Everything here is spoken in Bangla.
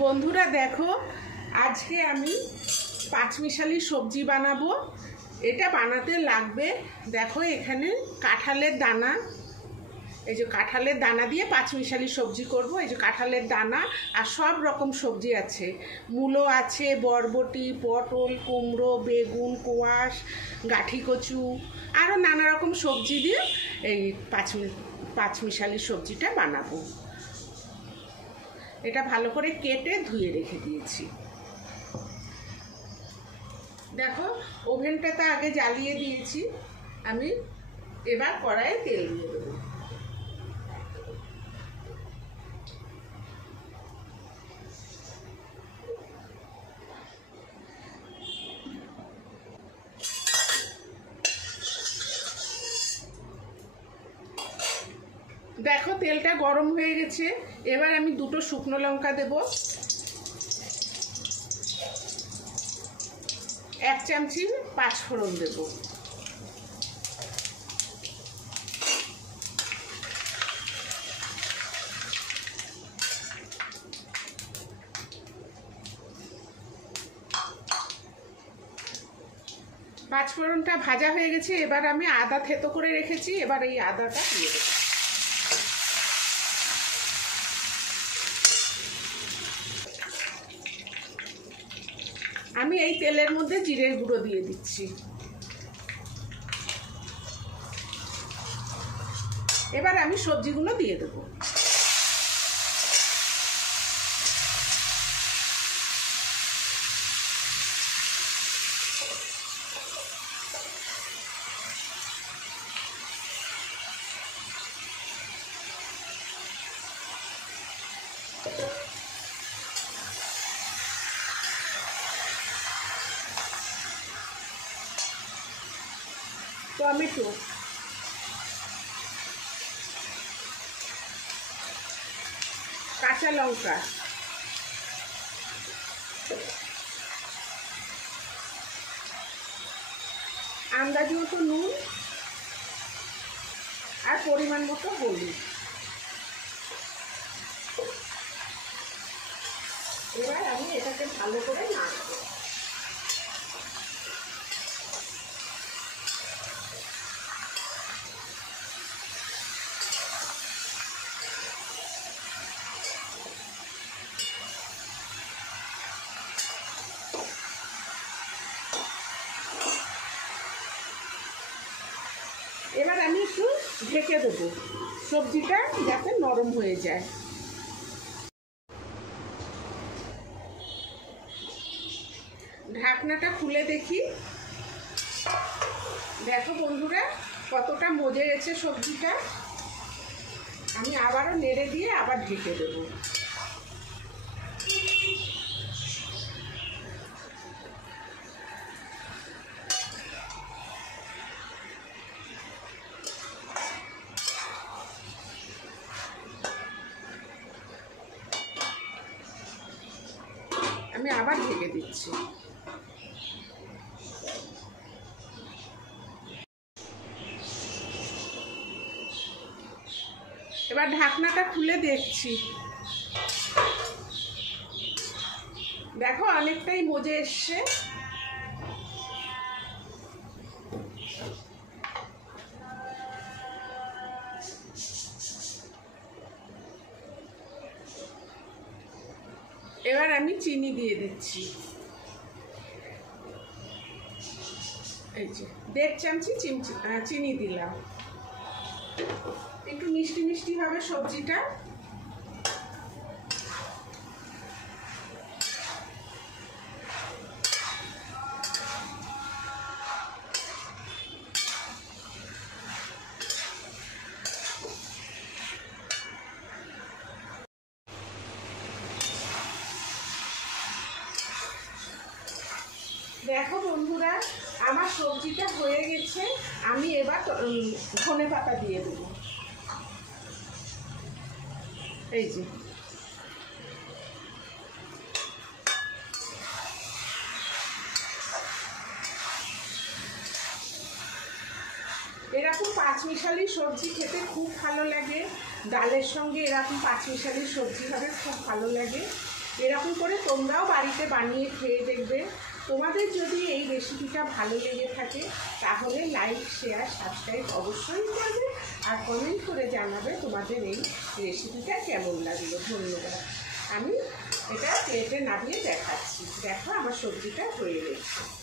বন্ধুরা দেখো, আজকে আমি পাঁচমিশালি সবজি বানাবো। এটা বানাতে লাগবে, দেখো এখানে কাঁঠালের দানা, এই যে কাঁঠালের দানা দিয়ে পাঁচমিশালি সবজি করব। এই যে কাঁঠালের দানা আর সব রকম সবজি আছে, মূলো আছে, বরবটি, পটল, কুমড়ো, বেগুন, কোয়াশ, গাঠি কচু, আরও নানা রকম সবজি দিয়ে এই পাঁচমিশালি সবজিটা বানাবো। এটা ভালো করে কেটে ধুয়ে রেখে দিয়েছি। দেখো ওভেনটাতে আগে জ্বালিয়ে দিয়েছি, আমি এবার কড়াইয়ে তেল দিয়ে দেবো। দেখো তেলটা গরম হয়ে গেছে, এবার আমি দুটো শুকনো লঙ্কা দেব, 1 চামচি পাঁচফোড়ন দেব, পাঁচফোড়নটা ভাজা হয়ে গেছে। এবার আমি আদা থেতো করে রেখেছি, এবার এই আদাটা দিয়ে দেব। আমি এই তেলের মধ্যে জিরের গুঁড়ো দিয়ে দিচ্ছি। এবার আমি সবজিগুলো দিয়ে দেবো। টমেটো, কাঁচা লঙ্কা, আন্দাজ মতো নুন আর পরিমাণ মতো হলুদ। এবার আমি এটাকে ভালো করে নাড়বো। এবার আমি একটু ঢেকে দেবো, সবজিটা যাতে নরম হয়ে যায়। ঢাকনাটা খুলে দেখি, দেখো বন্ধুরা কতটা মজে গেছে সবজিটা। আমি আবারও নেড়ে দিয়ে আবার ঢেকে দেবো। আমি আবার ঢেকে দিচ্ছি। এবার ঢাকনাটা খুলে দেখছি, দেখো অনেকটাই মজে এসছে। এবার আমি চিনি দিয়ে দিচ্ছি, এই যে 1.5 চামচি চিনি দিলাম। একটু মিষ্টি মিষ্টি হবে সবজিটা। দেখো বন্ধুরা আমার সবজিটা হয়ে গেছে, আমি এবার ধনেপাতা দিয়ে দেবো। এই যে এরকম পাঁচমিশালি সবজি খেতে খুব ভালো লাগে, ডালের সঙ্গে এরকম পাঁচমিশালি সবজি হবে খুব ভালো লাগে। এরকম করে তোমরাও বাড়িতে বানিয়ে খেয়ে দেখবে। তোমাদের যদি এই রেসিপিটা ভালো লেগে থাকে তাহলে লাইক, শেয়ার, সাবস্ক্রাইব অবশ্যই করবে আর কমেন্ট করে জানাবে তোমাদের এই রেসিপিটা কেমন লাগলো। ধন্যবাদ। আমি এটা প্লেটে নামিয়ে দেখাচ্ছি। দেখো আমার সবজিটা হয়ে গেছে।